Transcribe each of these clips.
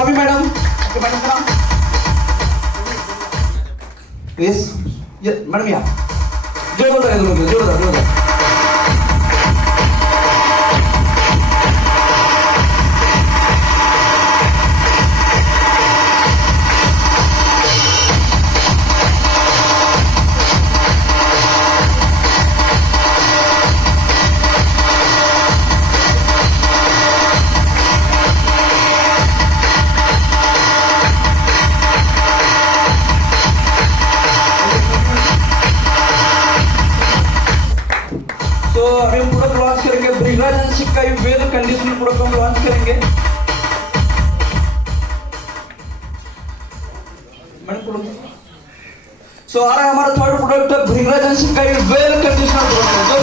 स्वामी madam. Okay madam करा. Yes madam या. जोरदार आहे तुम्ही, जोरदार जोरदार. तो अभी प्रोडक्ट लॉन्च करेंगे. ब्रिगराज एंड शिक का वेल कंडीशनर प्रोडक्ट हम लॉन्च करेंगे. सो आ रहा है हमारा थर्ड प्रोडक्ट ब्रिगराज एंड शिक का वेल कंडीशनर प्रोडक्ट.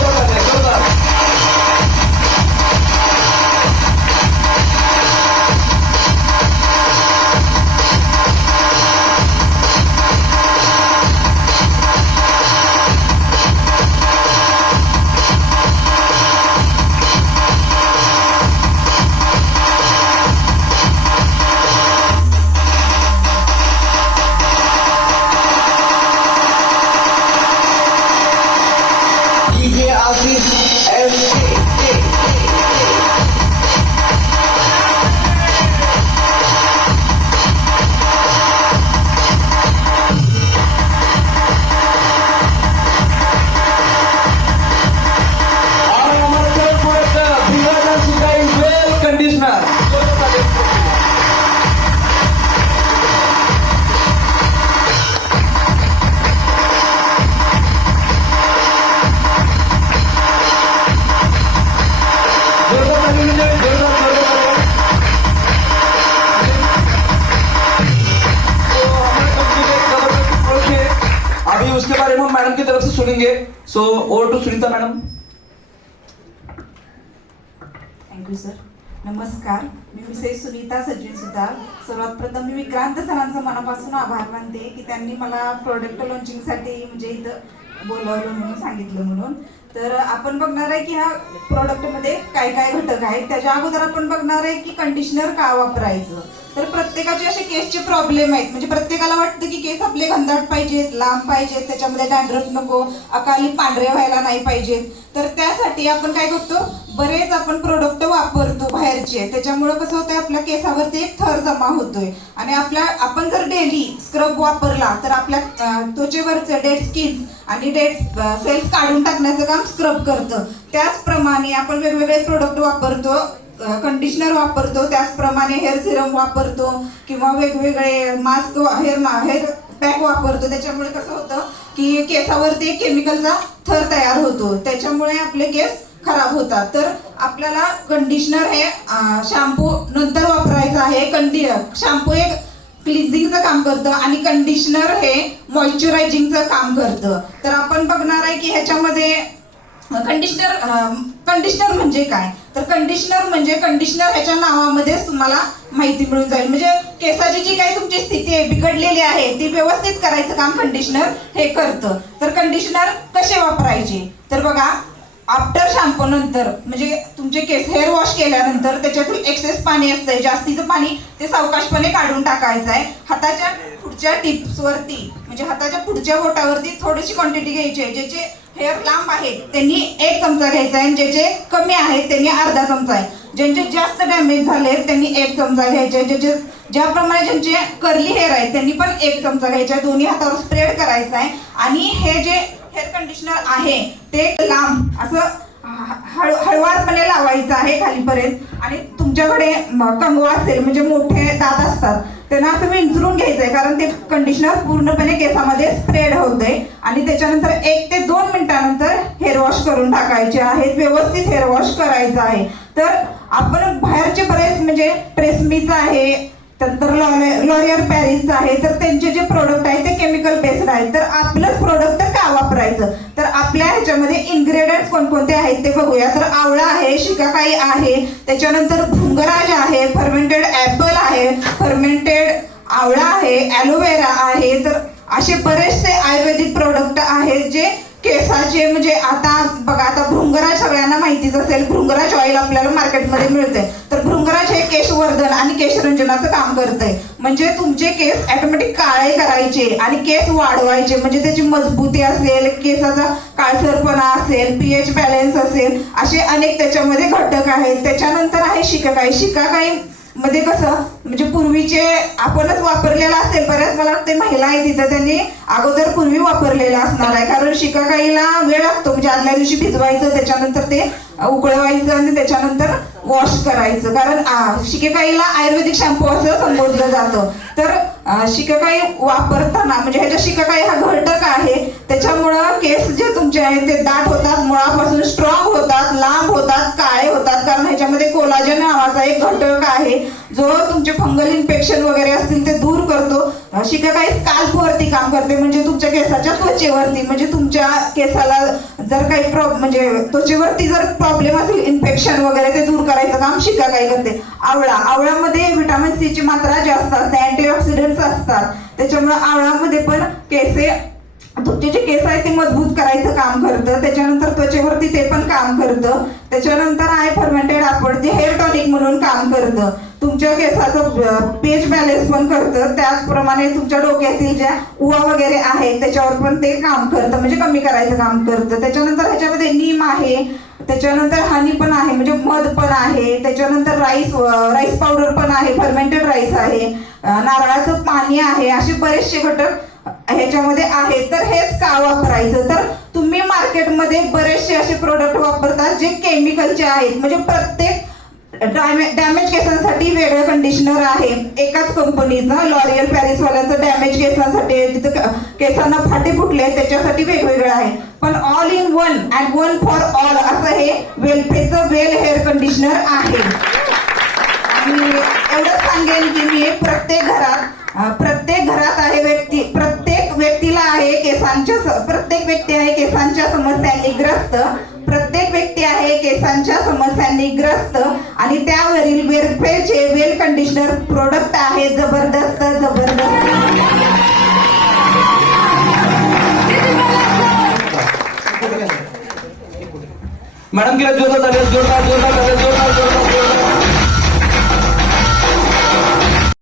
अभी उसके बारे में हम मैडम की तरफ से सुनेंगे. So over to Sunita madam. Thank you sir. नमस्कार, मी मिसेस सुनीता सचिन सुतार. सर्वात प्रथम मी विक्रांत सरांचा मनापासून आभार मानते की त्यांनी मला प्रोडक्ट लॉन्चिंगसाठी म्हणजे इथं बोलावलं म्हणून सांगितलं म्हणून. तर आपण बघणार आहे की ह्या प्रोडक्टमध्ये काय काय घटक आहेत. त्याच्या अगोदर आपण बघणार आहे की कंडिशनर का वापरायचं. तर प्रत्येकाचे असे केसचे प्रॉब्लेम आहेत. म्हणजे प्रत्येकाला वाटतं की केस आपले घनदाट पाहिजेत, लांब पाहिजेत, त्याच्यामध्ये डॅन्ड्रफ नको, अकाली पांढरे व्हायला नाही पाहिजेत. तर त्यासाठी आपण काय करतो, बरेच आपण प्रोडक्ट वापरतो बाहेरचे. त्याच्यामुळे कसं होतंय, आपल्या केसावरती एक थर जमा होतोय. आणि आपण जर डेली स्क्रब वापरला तर आपल्या त्वचेवरचे डेड स्किन्स आणि डेड सेल्स काढून टाकण्याचं काम स्क्रब करतं. त्याचप्रमाणे आपण वेगवेगळे प्रोडक्ट वापरतो, कंडिशनर वापरतो, त्याचप्रमाणे हेअर सिरम वापरतो किंवा वेगवेगळे मास्क, हेअर पॅक वापरतो. त्याच्यामुळे कसं होतं की केसावरती केमिकलचा थर तयार होतो, त्याच्यामुळे आपले केस खराब होतात. तर आपल्याला कंडिशनर हे शॅम्पू नंतर वापरायचं आहे. शॅम्पू एक क्लिन्झिंगचं काम करतं आणि कंडिशनर हे मॉइश्चरायझिंगचं काम करतं. तर आपण बघणार आहे की ह्याच्यामध्ये कंडिशनर म्हणजे काय. तर कंडिशनर ह्याच्या नावामध्येच तुम्हाला माहिती मिळून जाईल. म्हणजे केसाची जी काही तुमची स्थिती आहे, बिघडलेली आहे, ती व्यवस्थित करायचं काम कंडिशनर हे करतं. तर कंडिशनर कसे वापरायचे, तर बघा, आफ्टर शॅम्पू नंतर म्हणजे तुमचे केस हेअर वॉश केल्यानंतर त्याच्यातून एक्सेस पाणी असतंय, जास्तीचं पाणी ते सावकाशपणे काढून टाकायचं आहे. हाताच्या पुढच्या टिप्सवरती म्हणजे हाताच्या पुढच्या बोटावरती थोडीशी क्वांटिटी घ्यायची आहे. ज्याचे हेअर लांब आहेत त्यांनी 1 चमचा घ्यायचा आहे, ज्याचे कमी आहेत त्यांनी अर्धा चमचा आहे. ज्यांचे जास्त डॅमेज झाले त्यांनी 1 चमचा घ्यायचे. ज्याप्रमाणे ज्यांचे कर्ली हेअर आहेत त्यांनी पण 1 चमचा घ्यायचा. दोन्ही हातावर स्प्रेड करायचा आहे. आणि हे जे हेअर कंडिशनर आहे ते लांब असं हळवारपणे लावायचं आहे खालीपर्यंत. आणि तुमच्याकडे कंगवा असेल म्हणजे मोठे दात असतात त्यांना असं विंचरून घ्यायचंय, कारण ते कंडिशनर पूर्णपणे केसामध्ये स्प्रेड होते. आणि त्याच्यानंतर 1 ते 2 मिनिटानंतर हेअर वॉश करून टाकायचे आहेत. व्यवस्थित हेअर वॉश करायचं आहे. तर आपण बाहेरचे बरेच म्हणजे ट्रेस्मीचं आहे, त्यानंतर लॉरियल पॅरिसचं आहे, तर त्यांचे जे प्रोडक्ट आहेत ते केमिकल बेस्ड आहेत. तर आपलंच प्रोडक्ट का वापरायचं, तर आपल्या ह्याच्यामध्ये इन्ग्रेडियंट्स कोणकोणते आहेत ते बघूया. तर आवळा आहे, शिकाकाई आहे, त्याच्यानंतर भृंगराज आहे, फर्मेंटेड ॲपल आहे, फर्मेंटेड आवळा आहे, ॲलोवेरा आहे. तर असे बरेचसे आयुर्वेदिक प्रोडक्ट आहेत जे केसाचे म्हणजे आता बघा, आता भृंगराज सगळ्यांना माहितीच असेल, भृंगराज ऑइल आपल्याला मार्केटमध्ये मिळतंय. तर भृंगराज हे केशवर्धन आणि केशरंजनाचं काम करतंय. म्हणजे तुमचे केस ऑटोमॅटिक काळे करायचे आणि केस वाढवायचे, म्हणजे त्याची मजबूती असेल, केसाचा काळसरपणा असेल, पीएच बॅलन्स असेल, असे अनेक त्याच्यामध्ये घटक आहेत. त्याच्यानंतर आहे शिकाकाई. शिकाकाई मध्ये कसं म्हणजे पूर्वीचे आपणच वापरलेलं असेल, बऱ्याच मला वाटतं महिला आहे तिथं, त्यांनी अगोदर पूर्वी वापरलेलं असणार आहे. कारण शिकाकाईला वेळ लागतो, म्हणजे आदल्या दिवशी भिजवायचं, त्याच्यानंतर ते उकळवायचं आणि त्याच्यानंतर वॉश करायचं. कारण शिकेकाईला आयुर्वेदिक शॅम्पू असं संबोधलं जातं. तर शिकाकाई वापरताना म्हणजे ह्याच्या शिकाकाई हा घटक आहे, त्याच्यामुळं केस जे तुमचे आहेत ते दाट होतात, मुळापासून स्ट्रॉंग होतात, लांब होतात, काळे होतात. कारण ह्याच्यामध्ये कोलाजन नावाचा एक घटक आहे जो तुमचे फंगल इन्फेक्शन वगैरे असतील ते दूर करतो. शिकाकाई स्काल्पवरती काम करते, म्हणजे तुमच्या केसाच्या त्वचेवरती, म्हणजे तुमच्या केसाला जर काही म्हणजे त्वचेवरती जर प्रॉब्लेम असेल, इन्फेक्शन वगैरे, ते दूर करायचं काम शिकाकाई करते. आवळ्यामध्ये व्हिटॅमिन सी ची मात्रा जास्त असते, अँटीऑक्सिडंट्स असतात, त्याच्यामुळे आवळ्यामध्ये पण तुमचे जे केस आहेत ते मजबूत करायचं काम करतं. त्याच्यानंतर त्वचेवरती ते पण काम करतं. त्याच्यानंतर आहे फर्मेंटेड आपण जे हेअर टॉनिक म्हणून काम करतं, तुमच्या केसाचं पेज बॅलन्स पण करतं. त्याचप्रमाणे तुमच्या डोक्यातील ज्या उवा वगैरे आहेत त्याच्यावर पण ते काम करतं, म्हणजे कमी करायचं काम करतं. त्याच्यानंतर ह्याच्यामध्ये नीम आहे, त्याच्यानंतर हनी पण आहे, म्हणजे मध पण आहे, त्याच्यानंतर राईस पावडर पण आहे, फर्मेंटेड राईस आहे, नारळाचं पाणी आहे, असे बरेचसे घटक ह्याच्यामध्ये आहेत. तर हेच का वापरायचं, तर तुम्ही मार्केटमध्ये बरेचसे असे प्रोडक्ट वापरतात जे केमिकलचे आहेत. म्हणजे प्रत्येक डॅमेज केसांसाठी वेगळं कंडिशनर आहे एकाच कंपनीचं. लॉरियल पॅरिसवाल्यांचं डॅमेज केसांसाठी, तिथं केसांना फाटे फुटले त्याच्यासाठी वेगवेगळं आहे. पण all in one and one for all असं हे वेलपेचं वेल हेअर कंडिशनर आहे. आणि एवढंच सांगेन की मी प्रत्येक घरात आहे प्रत्येक व्यक्तीला आहे प्रत्येक व्यक्ती आहे केसांच्या समस्यांनी ग्रस्त, प्रत्येक व्यक्ती आहे केसांच्या समस्यांनी ग्रस्त, आणि त्यावरील वेलपेचे वेल कंडिशनर प्रोडक्ट आहे जबरदस्त. मॅडम की जोरदार